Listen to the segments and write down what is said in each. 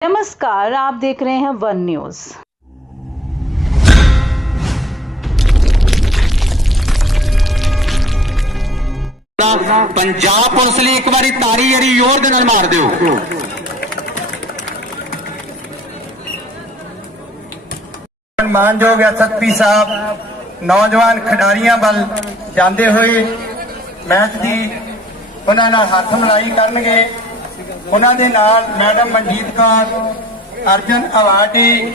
नमस्कार आप देख रहे हैं वन न्यूज ਤਾਂ ਪੰਜਾਬ ਪੁਲਿਸ ਲਈ ਇੱਕ ਵਾਰੀ ਤਾੜੀ ਜਿਹੜੀ ਜ਼ੋਰ ਦੇ ਨਾਲ ਮਾਰ ਦਿਓ ਮਾਨਯੋਗ ਐਸਐਸਪੀ ਸਾਹਿਬ ਨੌਜਵਾਨ ਖਿਡਾਰੀਆਂ ਵੱਲ ਜਾਂਦੇ ਹੋਏ ਮੈਚ ਦੀ ਉਹਨਾਂ ਨਾਲ ਹੱਥ ਮਿਲਾਈ ਕਰਨਗੇ ਉਹਨਾਂ ਦੇ ਨਾਲ ਮੈਡਮ ਮਨਜੀਤ ਕੌਰ ਅਰਜਨ ਅਵਾਰਡੀ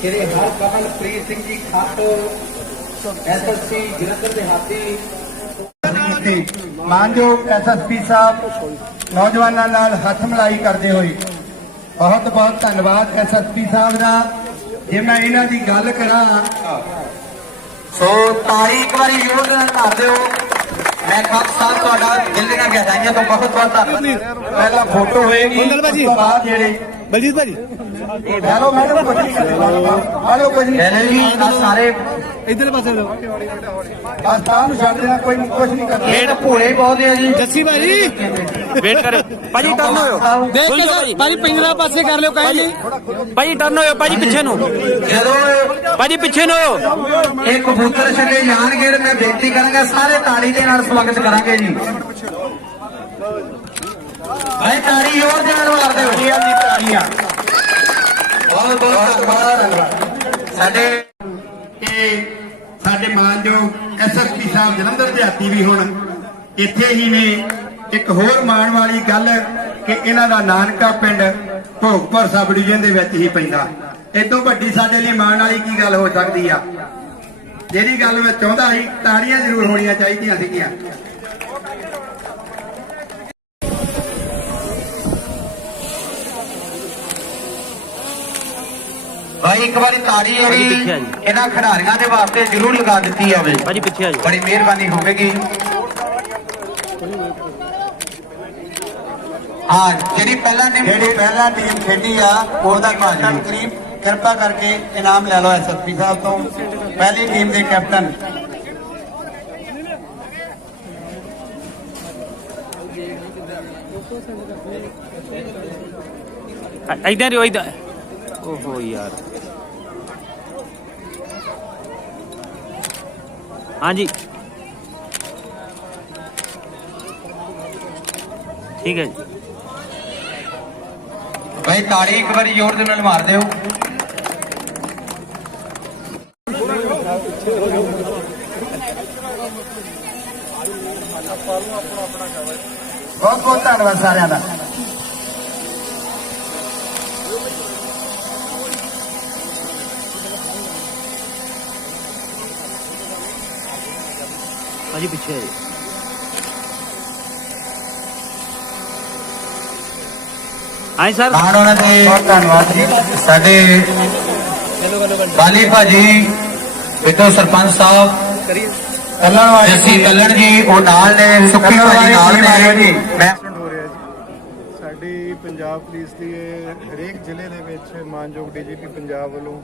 ਸ਼੍ਰੀ ਹਰਕਮਲਪ੍ਰੀਤ ਸਿੰਘ ਜੀ ਖਾਟੋ ਐਸਐਸਪੀ ਜਲੰਧਰ ਦੇ ਹਾਤੀ ਮਾਨਯੋਗ ਐਸਐਸਪੀ ਸਾਹਿਬ ਨੌਜਵਾਨਾਂ ਨਾਲ ਹੱਥ ਮਿਲਾਈ ਕਰਦੇ ਹੋਏ ਬਹੁਤ ਬਹੁਤ ਧੰਨਵਾਦ ਐਸਐਸਪੀ ਸਾਹਿਬ ਦਾ। ਜੇ ਮੈਂ ਇਹਨਾਂ ਦੀ ਗੱਲ ਕਰਾਂ ਸੋ ਇੱਕ ਵਾਰੀ ਨਾਲ ਮਾਰ ਦਿਓ। ਮੈਂ ਖਾਪ ਸਾਹਿਬ ਤੁਹਾਡਾ ਦਿਲ ਦੀਆਂ ਗਹਿਰਾਈਆਂ ਤੋਂ ਬਹੁਤ ਬਹੁਤ ਧੰਨਵਾਦ। ਪਹਿਲਾਂ ਫੋਟੋ ਹੋਏਗੀ ਉਸ ਤੋਂ ਬਾਅਦ ਜਿਹੜੇ ਬਲਜੀਤ ਭਾਜੀ। ਹੈਲੋ ਮੈਡਮ ਹੈਲੋ ਕੁਝ ਜੀ ਆਹ ਸਾਰੇ ਇਧਰਲੇ ਪਾਸੇ ਲਓ ਬਸ ਤਾਂ ਨੂੰ ਛੱਡ ਦੇਣਾ ਕੋਈ ਕੁਝ ਨਹੀਂ ਕਰਨਾ। ਖੇਡ ਭੋਲੇ ਬਹੁਤ ਆ ਜੀ। ਜੱਸੀ ਭਾਜੀ। ਵੇਟ ਕਰ। ਭਾਜੀ ਟਰਨ ਹੋਇਓ। ਦੇਖ ਕੇ ਭਾਜੀ। ਪਿੰਜਰਾ ਪਾਸੇ ਕਰ ਲਿਓ ਕਾਹੀ ਨਹੀਂ ਭਾਜੀ ਟਰਨ ਹੋਇਓ। ਭਾਜੀ ਪਿੱਛੇ ਨੂੰ। ਜਦੋਂ ਭਾਜੀ ਪਿੱਛੇ ਨੂੰ ਹੋਇਓ। ਇਹ ਕਬੂਤਰ ਛੱਡੇ ਜਾਣਗੇ ਤੇ ਮੈਂ ਬੇਨਤੀ ਕਰਾਂਗਾ ਸਾਰੇ ਤਾੜੀ ਦੇ ਨਾਲ ਸਵਾਗਤ ਕਰਾਂਗੇ ਜੀ। ਭਾਈ ਤਾੜੀ ਜ਼ੋਰ ਦੇ ਨਾਲ ਮਾਰ ਦਿਓ ਤਾੜੀਆਂ ਦੀ ਤਾੜੀਆਂ। ਬਹੁਤ ਬਹੁਤ ਧੰਨਵਾਦ। ਸਾਡੇ ਇਹ ਸਾਡੇ ਮਾਨਯੋਗ ਐਸਐਸਪੀ ਸਾਹਿਬ ਜਲੰਧਰ ਦੇ ਵੀ ਹੁਣ, ਇੱਥੇ ਹੀ ਨੇ ਇੱਕ ਹੋਰ ਮਾਣ ਵਾਲੀ ਗੱਲ ਕਿ ਇਹਨਾਂ ਦਾ ਨਾਨਕਾ ਪਿੰਡ ਭੋਗਪੁਰ ਸਬ ਡਿਵੀਜ਼ਨ ਦੇ ਵਿੱਚ ਹੀ ਪੈਂਦਾ। ਇਦੋਂ ਵੱਡੀ ਸਾਡੇ ਲਈ ਮਾਣ ਵਾਲੀ ਕੀ ਗੱਲ ਹੋ ਸਕਦੀ ਆ? ਜਿਹੜੀ ਗੱਲ ਮੈਂ ਚਾਹੁੰਦਾ ਸੀ, ਤਾੜੀਆਂ ਜ਼ਰੂਰ ਹੋਣੀਆਂ ਚਾਹੀਦੀਆਂ ਸੀਗੀਆਂ। ਭਾਈ ਇੱਕ ਵਾਰੀ ਤਾੜੀ ਜਿਹੜੀ। ਇਹਨਾਂ ਖਿਡਾਰੀਆਂ ਦੇ ਵਾਸਤੇ ਜ਼ਰੂਰ ਲਗਾ ਦਿੱਤੀ ਜਾਵੇ। ਭਾਜੀ ਪਿੱਛੇ ਆ ਜਾਓ ਬੜੀ ਮਿਹਰਬਾਨੀ ਹੋਵੇਗੀ। ਹਾਂ ਜਿਹੜੀ ਪਹਿਲਾਂ ਟੀਮ ਜਿਹੜੀ ਪਹਿਲਾਂ ਟੀਮ ਖੇਡੀ ਆ ਉਹਦਾ ਕੈਪਟਨ ਕਰੀਬ ਕਿਰਪਾ ਕਰਕੇ ਇਨਾਮ ਲੈ ਲਓ ਐਸਐਸਪੀ ਸਾਹਿਬ ਤੋਂ। ਪਹਿਲੀ ਟੀਮ ਦੇ ਕੈਪਟਨ। ਇਧਰ ਹੀ ਇਧਰ। ਓਹੋ ਯਾਰ। ਹਾਂਜੀ। ਠੀਕ ਹੈ ਜੀ। ਭਾਈ ਤਾੜੀ ਇੱਕ ਵਾਰੀ ਜ਼ੋਰ ਦੇ ਨਾਲ ਮਾਰ ਦਿਓ। ਬਹੁਤ ਬਹੁਤ ਧੰਨਵਾਦ ਸਾਰਿਆਂ ਦਾ। ਭਾਜੀ ਪਿੱਛੇ ਆ ਜੀ। ਹਾਂ ਸਰ। ਮਾਣ ਉਹਨਾਂ ਦੇ ਬਹੁਤ ਧੰਨਵਾਦ ਜੀ। ਸਾਡੇ ਬਾਲੀ ਭਾਜੀ ਬਿੱਟੂ ਸਰਪੰਚ ਸਾਹਿਬ ਕੱਲਣ ਵਾਲੇ ਜੱਸੀ ਕੱਲਣ ਜੀ ਉਹ ਨਾਲ ਨੇ ਸੁੱਖੀ ਭਾਜੀ ਨਾਲ ਨੇ। ਮੈਂ ਹੋ ਰਿਹਾ ਜੀ ਸਾਡੀ ਪੰਜਾਬ ਪੁਲਿਸ ਦੀ ਇਹ ਹਰੇਕ ਜ਼ਿਲ੍ਹੇ ਦੇ ਵਿੱਚ ਮਾਨਯੋਗ ਡੀਜੀਪੀ ਪੰਜਾਬ ਵੱਲੋਂ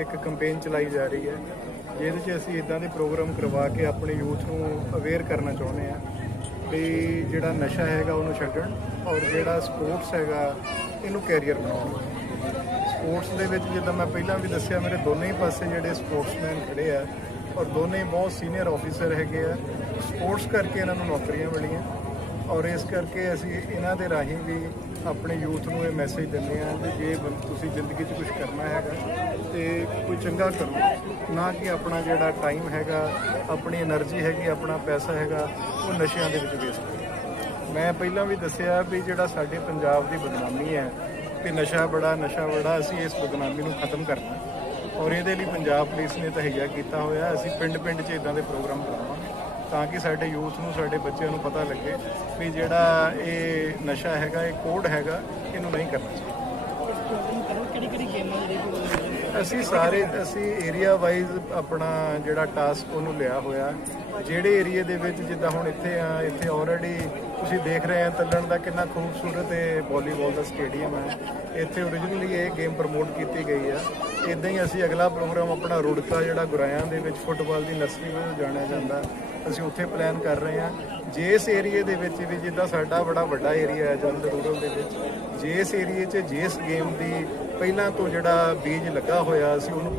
ਇੱਕ ਕੈਂਪੇਨ ਚਲਾਈ ਜਾ ਰਹੀ ਹੈ, ਜਿਹਦੇ 'ਚ ਅਸੀਂ ਇਦਾਂ ਦੇ ਪ੍ਰੋਗਰਾਮ ਕਰਵਾ ਕੇ ਆਪਣੇ ਯੂਥ ਨੂੰ ਅਵੇਅਰ ਕਰਨਾ ਚਾਹੁੰਦੇ ਆ ਵੀ ਜਿਹੜਾ ਨਸ਼ਾ ਹੈਗਾ ਉਹਨੂੰ ਛੱਡਣ ਔਰ ਜਿਹੜਾ ਸਪੋਰਟਸ ਹੈਗਾ ਇਹਨੂੰ ਕੈਰੀਅਰ ਬਣਾਉਣ। ਸਪੋਰਟਸ ਦੇ ਵਿੱਚ ਜਿੱਦਾਂ ਮੈਂ ਪਹਿਲਾਂ ਵੀ ਦੱਸਿਆ, ਮੇਰੇ ਦੋਨੇ ਹੀ ਪਾਸੇ ਜਿਹੜੇ ਸਪੋਰਟਸਮੈਨ ਖੜੇ ਆ ਔਰ ਦੋਨੇ ਹੀ ਬਹੁਤ ਸੀਨੀਅਰ ਆਫੀਸਰ ਹੈਗੇ ਆ। ਸਪੋਰਟਸ ਕਰਕੇ ਇਹਨਾਂ ਨੂੰ ਨੌਕਰੀਆਂ ਮਿਲੀਆਂ। ਔਰ ਇਸ ਕਰਕੇ ਅਸੀਂ ਇਹਨਾਂ ਦੇ ਰਾਹੀਂ ਵੀ ਆਪਣੇ ਯੂਥ ਨੂੰ ਇਹ ਮੈਸੇਜ ਦਿੰਦੇ ਆ ਕਿ ਜੇ ਤੁਸੀਂ ਜ਼ਿੰਦਗੀ 'ਚ ਕੁਝ ਕਰਨਾ ਹੈਗਾ ਤੇ ਕੋਈ ਚੰਗਾ ਕਰੋ। ਨਾ ਕਿ ਆਪਣਾ ਜਿਹੜਾ ਟਾਈਮ ਹੈਗਾ, ਆਪਣੀ એનર્ਜੀ ਹੈਗੀ, ਆਪਣਾ ਪੈਸਾ ਹੈਗਾ, ਉਹ ਨਸ਼ਿਆਂ ਦੇ ਵਿੱਚ ਵੇਸਟ ਕਰੋ। ਮੈਂ ਪਹਿਲਾਂ ਵੀ ਦੱਸਿਆ ਵੀ ਜਿਹੜਾ ਸਾਡੇ ਪੰਜਾਬ ਦੀ ਬਦਨਾਮੀ ਹੈ ਕਿ ਨਸ਼ਾ ਬੜਾ ਨਸ਼ਾ ਬੜਾ, ਅਸੀਂ ਇਸ ਬਦਨਾਮੀ ਨੂੰ ਖਤਮ ਕਰਨਾ। ਔਰ ਇਹਦੇ ਲਈ ਪੰਜਾਬ ਪੁਲਿਸ ਨੇ ਤਹਈਆ ਕੀਤਾ ਹੋਇਆ, ਅਸੀਂ ਪਿੰਡ-ਪਿੰਡ 'ਚ ਇਦਾਂ ਦੇ ਪ੍ਰੋਗਰਾਮ ਕਰਾਵਾਂਗੇ ਤਾਂ ਕਿ ਸਾਡੇ ਯੂਥ ਨੂੰ, ਸਾਡੇ ਬੱਚਿਆਂ ਨੂੰ ਪਤਾ ਲੱਗੇ ਵੀ ਜਿਹੜਾ ਇਹ ਨਸ਼ਾ ਹੈਗਾ, ਇਹ ਕੋਡ ਹੈਗਾ, ਇਹਨੂੰ ਨਹੀਂ ਕਰਨਾ ਚਾਹੀਦਾ। ਅਸੀਂ ਸਾਰੇ, ਅਸੀਂ ਏਰੀਆ ਵਾਈਜ਼ ਆਪਣਾ ਜਿਹੜਾ ਟਾਸਕ ਉਹਨੂੰ ਲਿਆ ਹੋਇਆ। ਜਿਹੜੇ ਏਰੀਆ ਦੇ ਵਿੱਚ ਜਿੱਦਾਂ ਹੁਣ ਇੱਥੇ ਆ, ਇੱਥੇ ਆਲਰੇਡੀ ਤੁਸੀਂ ਦੇਖ ਰਹੇ ਆ ਤੱਲਣ ਦਾ ਕਿੰਨਾ ਖੂਬਸੂਰਤ ਇਹ ਵਾਲੀਬਾਲ ਦਾ ਸਟੇਡੀਅਮ ਹੈ ਇੱਥੇ ਓਰੀਜਨਲੀ ਇਹ ਗੇਮ ਪ੍ਰਮੋਟ ਕੀਤੀ ਗਈ ਆ। ਇਦਾਂ ਹੀ ਅਸੀਂ ਅਗਲਾ ਪ੍ਰੋਗਰਾਮ ਆਪਣਾ ਰੁੜਕਾ ਜਿਹੜਾ ਗੁਰਾਇਆਂ ਦੇ ਵਿੱਚ ਫੁੱਟਬਾਲ ਦੀ ਨਰਸਰੀ ਵੱਲੋਂ ਜਾਣਿਆ ਜਾਂਦਾ, ਅਸੀਂ ਉੱਥੇ ਪਲਾਨ ਕਰ ਰਹੇ ਹਾਂ ਜਿਸ ਏਰੀਏ ਦੇ ਵਿੱਚ ਵੀ ਜਿੱਦਾਂ ਸਾਡਾ ਬੜਾ ਵੱਡਾ ਏਰੀਆ ਹੈ ਜਲੰਧਰ ਰੂਰਲ ਦੇ ਵਿੱਚ, ਜਿਸ ਏਰੀਏ 'ਚ ਜਿਸ ਗੇਮ ਦੀ ਪਹਿਲਾਂ ਤੋਂ ਜਿਹੜਾ ਬੀਜ ਲੱਗਾ ਹੋਇਆ ਸੀ ਉਹਨੂੰ